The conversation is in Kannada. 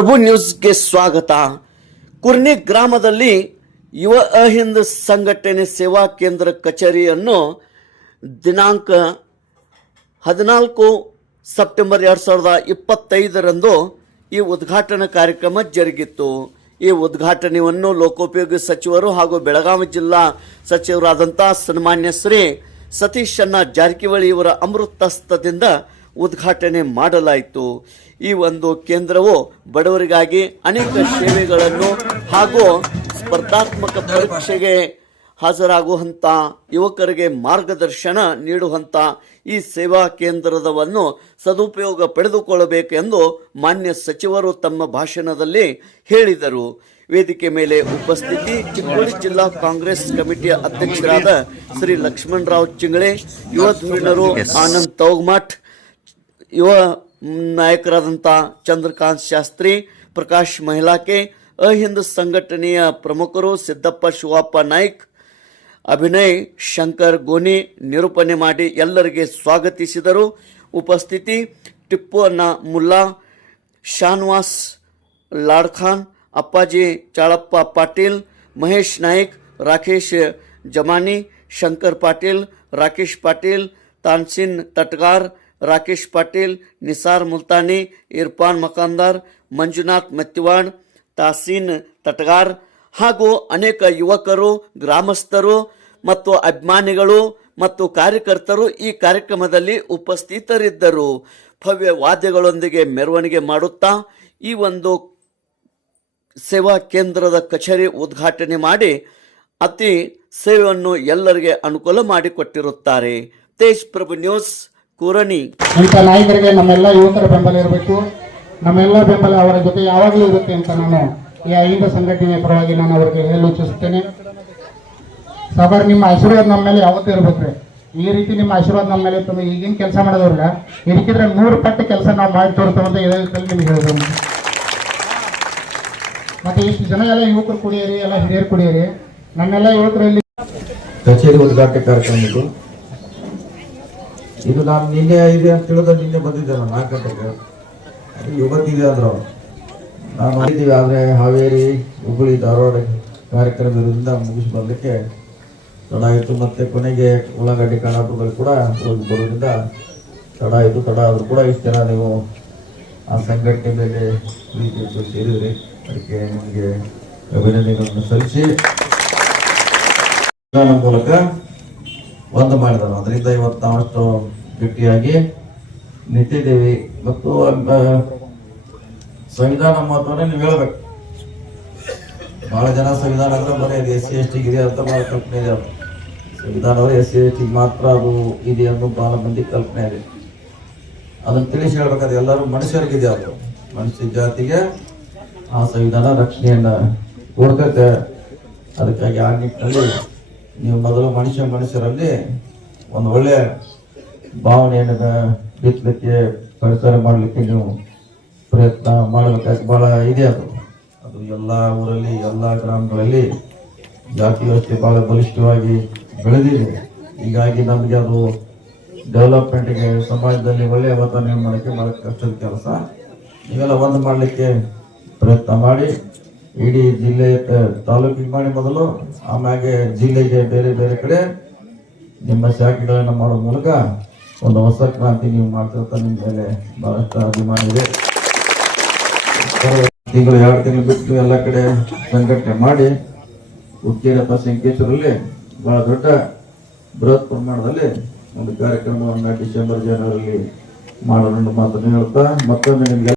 ಪ್ರಭು ನ್ಯೂಸ್ಗೆ ಸ್ವಾಗತ. ಕುರ್ನಿ ಗ್ರಾಮದಲ್ಲಿ ಯುವ ಅಹಿಂದ ಸಂಘಟನೆ ಸೇವಾ ಕೇಂದ್ರ ಕಚೇರಿಯನ್ನು ದಿನಾಂಕ ಹದಿನಾಲ್ಕು ಸೆಪ್ಟೆಂಬರ್ ಎರಡು ಸಾವಿರದ ಇಪ್ಪತ್ತೈದರಂದು ಈ ಉದ್ಘಾಟನಾ ಕಾರ್ಯಕ್ರಮ ಜರುಗಿತ್ತು. ಈ ಉದ್ಘಾಟನೆಯನ್ನು ಲೋಕೋಪಯೋಗಿ ಸಚಿವರು ಹಾಗೂ ಬೆಳಗಾವಿ ಜಿಲ್ಲಾ ಸಚಿವರಾದಂಥ ಸನ್ಮಾನ್ಯ ಶ್ರೀ ಸತೀಶ್ ಜಾರಕಿಹೊಳಿ ಇವರ ಅಮೃತಸ್ತದಿಂದ ಉದ್ಘಾಟನೆ ಮಾಡಲಾಯಿತು. ಈ ಒಂದು ಕೇಂದ್ರವು ಬಡವರಿಗಾಗಿ ಅನೇಕ ಸೇವೆಗಳನ್ನು ಹಾಗೂ ಸ್ಪರ್ಧಾತ್ಮಕ ಪರೀಕ್ಷೆಗೆ ಹಾಜರಾಗುವಂಥ ಯುವಕರಿಗೆ ಮಾರ್ಗದರ್ಶನ ನೀಡುವಂಥ ಈ ಸೇವಾ ಕೇಂದ್ರದವನ್ನು ಸದುಪಯೋಗ ಪಡೆದುಕೊಳ್ಳಬೇಕೆಂದು ಮಾನ್ಯ ಸಚಿವರು ತಮ್ಮ ಭಾಷಣದಲ್ಲಿ ಹೇಳಿದರು. ವೇದಿಕೆ ಮೇಲೆ ಉಪಸ್ಥಿತಿ, ಚಿಕ್ಕೋಡಿ ಜಿಲ್ಲಾ ಕಾಂಗ್ರೆಸ್ ಕಮಿಟಿಯ ಅಧ್ಯಕ್ಷರಾದ ಶ್ರೀ ಲಕ್ಷ್ಮಣರಾವ್ ಚಿಂಗಳೆ, ಯುವ ಧುರೀಣರು ಆನಂದ್ ತೌಗ್ಮಠ್ ಯುವ ನಾಯಕರಾದಂಥ ಚಂದ್ರಕಾಂತ್ ಶಾಸ್ತ್ರಿ, ಪ್ರಕಾಶ್ ಮಹಿಳಾಕೆ ಅಹಿಂದ ಸಂಘಟನೆಯ ಪ್ರಮುಖರು ಸಿದ್ದಪ್ಪ, ಶಿವಪ್ಪ ನಾಯ್ಕ್, ಅಭಿನಯ್, ಶಂಕರ್ ಗೋನಿ ನಿರೂಪಣೆ ಮಾಡಿ ಎಲ್ಲರಿಗೆ ಸ್ವಾಗತಿಸಿದರು. ಉಪಸ್ಥಿತಿ ಟಿಪ್ಪು ಅನ್ನ ಮುಲ್ಲಾ, ಶಾನ್ವಾಸ್ ಲಾಡ್ಖಾನ್, ಅಪ್ಪಾಜಿ ಚಾಳಪ್ಪ ಪಾಟೀಲ್, ಮಹೇಶ್ ನಾಯ್ಕ್, ರಾಕೇಶ್ ಜಮಾನಿ, ಶಂಕರ್ ಪಾಟೀಲ್, ರಾಕೇಶ್ ಪಾಟೀಲ್, ತಾನ್ಸಿನ್ ತಟ್ಗಾರ್ ರಾಕೇಶ್ ಪಾಟೀಲ್, ನಿಸಾರ್ ಮುಲ್ತಾನಿ, ಇರ್ಫಾನ್ ಮಕಾಂದಾರ್, ಮಂಜುನಾಥ್ ಮೆತ್ತಿವಾಡ್ ತಾಸೀನ್ ತಟಗಾರ್ ಹಾಗೂ ಅನೇಕ ಯುವಕರು, ಗ್ರಾಮಸ್ಥರು ಮತ್ತು ಅಭಿಮಾನಿಗಳು ಮತ್ತು ಕಾರ್ಯಕರ್ತರು ಈ ಕಾರ್ಯಕ್ರಮದಲ್ಲಿ ಉಪಸ್ಥಿತರಿದ್ದರು. ಭವ್ಯ ವಾದ್ಯಗಳೊಂದಿಗೆ ಮೆರವಣಿಗೆ ಮಾಡುತ್ತಾ ಈ ಒಂದು ಸೇವಾ ಕೇಂದ್ರದ ಕಚೇರಿ ಉದ್ಘಾಟನೆ ಮಾಡಿ ಅತಿ ಸೇವೆಯನ್ನು ಎಲ್ಲರಿಗೆ ಅನುಕೂಲ ಮಾಡಿಕೊಟ್ಟಿರುತ್ತಾರೆ. ತೇಜ್ ಪ್ರಭು ನ್ಯೂಸ್ ಕುರಣಿ. ಇಂಥ ನಾಯಕರಿಗೆ ನಮ್ಮೆಲ್ಲ ಯುವಕರ ಬೆಂಬಲ ಇರಬೇಕು. ನಮ್ಮೆಲ್ಲ ಬೆಂಬಲ ಅವರ ಜೊತೆ ಯಾವಾಗಲೂ ಇರುತ್ತೆ ಅಂತ ನಾನು ಈ ಐದು ಸಂಘಟನೆಯ ಪರವಾಗಿ ನಾನು ಅವರಿಗೆ ಹೇಳಲು ಇಚ್ಛಿಸುತ್ತೇನೆ. ಸಾಬರ್ ನಿಮ್ಮ ಆಶೀರ್ವಾದ ನಮ್ಮ ಮೇಲೆ ಯಾವತ್ತೂ ರೀ ಈ ರೀತಿ ನಿಮ್ಮ ಆಶೀರ್ವಾದ ನಮ್ಮ ಮೇಲೆ ತುಂಬ ಈಗಿನ ಕೆಲಸ ಮಾಡೋದವ್ರಲ್ಲ ಇದಕ್ಕಿದ್ರೆ ನೂರು ಪಟ್ಟು ಕೆಲಸ ನಾವು ಮಾಡಿ ತೋರಿಸ್ತೇವೆ ಅಂತ ಇದರಲ್ಲಿ ನಿಮ್ಗೆ ಹೇಳ್ಬೋದು ಮತ್ತೆ ಇಷ್ಟು ಜನ ಎಲ್ಲ ಯುವಕರು ಕುಡಿಯಿರಿ ಎಲ್ಲ ಹಿರಿಯರು ಕುಡಿಯಿರಿ. ನಮ್ಮೆಲ್ಲ ಯುವಕರಲ್ಲಿ ಕಚೇರಿ ಉದ್ಘಾಟನೆ ಕಾರ್ಯಕ್ರಮ ಇದು ನಾನು ನಿನ್ನೆ ಇದೆ ಅಂತ ತಿಳಿದ ನಿನ್ನೆ ಬಂದಿದ್ದೆ ನಾನು ನಾಲ್ಕು ಗಂಟೆಗೆ ಅದು ಇವತ್ತಿದೆ ಅಂದ್ರೆ ಅವರು ನಾನು ಮಾಡಿದ್ದೀವಿ, ಆದರೆ ಹಾವೇರಿ, ಹುಬ್ಬಳ್ಳಿ, ಧಾರವಾಡ ಕಾರ್ಯಕ್ರಮ ಇರೋದ್ರಿಂದ ಮುಗಿಸಿ ಬರಲಿಕ್ಕೆ ತಡ ಆಯಿತು. ಮತ್ತು ಕೊನೆಗೆ ಉಳ್ಳಾಗಡ್ಡಿ ಖಾನಾಪುರದಲ್ಲಿ ಕೂಡ ಹೋಗಿ ಬರೋದ್ರಿಂದ ತಡ ಆಯಿತು. ತಡ ಆದರೂ ಕೂಡ ಇಷ್ಟು ಜನ ನೀವು ಆ ಸಂಘಟನೆ ಮೇಲೆ ಪ್ರೀತಿ ಸೇರಿದ್ರಿ ಅದಕ್ಕೆ ನಿಮಗೆ ಅಭಿನಂದನೆಗಳನ್ನು ಸಲ್ಲಿಸಿ. ಮೂಲಕ ಒಂದು ಮಾಡಿದರು ಅದರಿಂದ ಇವತ್ತು ನಾವಷ್ಟು ಗಟ್ಟಿಯಾಗಿ ನಿಂತಿದ್ದೀವಿ. ಮತ್ತು ಸಂವಿಧಾನ ಮಹತ್ವನೇ ನೀವು ಹೇಳ್ಬೇಕು. ಬಹಳ ಜನ ಸಂವಿಧಾನ ಅಂದ್ರೆ ಬರೀ ಎಸ್ ಸಿ, ಎಸ್ ಟಿಗೆ ಇದೆ ಅಂತ ಬಹಳ ಕಲ್ಪನೆ ಇದೆ ಸಂವಿಧಾನ ಎಸ್ ಸಿ, ಎಸ್ ಟಿಗೆ ಮಾತ್ರ ಅದು ಇದೆ ಅನ್ನೋ ಬಹಳ ಮಂದಿ ಕಲ್ಪನೆ ಇದೆ. ಅದನ್ನು ತಿಳಿಸಿ ಹೇಳ್ಬೇಕಾದ್ರೆ ಎಲ್ಲರೂ ಮನುಷ್ಯರಿಗಿದೆ ಅದು. ಮನುಷ್ಯ ಜಾತಿಗೆ ಆ ಸಂವಿಧಾನ ರಕ್ಷಣೆಯನ್ನ ಕೊಡ್ತೈತೆ. ಅದಕ್ಕಾಗಿ ಆ ನಿಟ್ಟಿನಲ್ಲಿ ನೀವು ಮೊದಲು ಮನುಷ್ಯ ಮನುಷ್ಯರಲ್ಲಿ ಒಂದು ಒಳ್ಳೆಯ ಭಾವನೆಯನ್ನು ಬಿತ್ತಲಿಕ್ಕೆ ಪರಿಸರ ಮಾಡಲಿಕ್ಕೆ ನೀವು ಪ್ರಯತ್ನ ಮಾಡಬೇಕಾಗಿ ಭಾಳ ಇದೆ ಅದು. ಅದು ಎಲ್ಲ ಊರಲ್ಲಿ, ಎಲ್ಲ ಗ್ರಾಮಗಳಲ್ಲಿ ಜಾತಿ ವ್ಯವಸ್ಥೆ ಭಾಳ ಬಲಿಷ್ಠವಾಗಿ ಬೆಳೆದಿದೆ. ಹೀಗಾಗಿ ನಮಗೆ ಅದು ಡೆವಲಪ್ಮೆಂಟ್ಗೆ ಸಮಾಜದಲ್ಲಿ ಒಳ್ಳೆಯ ವಾತಾವರಣ ಮಾಡೋಕ್ಕೆ ಭಾಳ ಕಷ್ಟದ ಕೆಲಸ. ಇವೆಲ್ಲ ಒಂದು ಮಾಡಲಿಕ್ಕೆ ಪ್ರಯತ್ನ ಮಾಡಿ. ಇಡೀ ಜಿಲ್ಲೆ ತಾಲೂಕಿಗೆ ಮಾಡಿ ಮೊದಲು, ಆಮ್ಯಾಗೆ ಜಿಲ್ಲೆಗೆ ಬೇರೆ ಬೇರೆ ಕಡೆ ನಿಮ್ಮ ಶಾಖೆಗಳನ್ನು ಮಾಡೋ ಮೂಲಕ ಒಂದು ಹೊಸ ಕ್ರಾಂತಿ ನೀವು ಮಾಡ್ತಿರ್ತ ನಿಮ್ಮ ಮೇಲೆ ಬಹಳಷ್ಟು ಅಭಿಮಾನ ಇದೆ. ತಿಂಗಳು ಎರಡು ತಿಂಗಳು ಬಿಟ್ಟು ಎಲ್ಲ ಕಡೆ ಸಂಘಟನೆ ಮಾಡಿ ಉಕ್ಕೇರಪ್ಪ ಸಂಕೇಶ್ವರಲ್ಲಿ ಬಹಳ ದೊಡ್ಡ ಬೃಹತ್ ಪ್ರಮಾಣದಲ್ಲಿ ಒಂದು ಕಾರ್ಯಕ್ರಮವನ್ನು ಡಿಸೆಂಬರ್ ಜನವರಿಯಲ್ಲಿ ಮಾಡೋಣ ಮಾತನ್ನು ಹೇಳ್ತಾ ಮತ್ತೊಮ್ಮೆ ನಿಮ್ಗೆ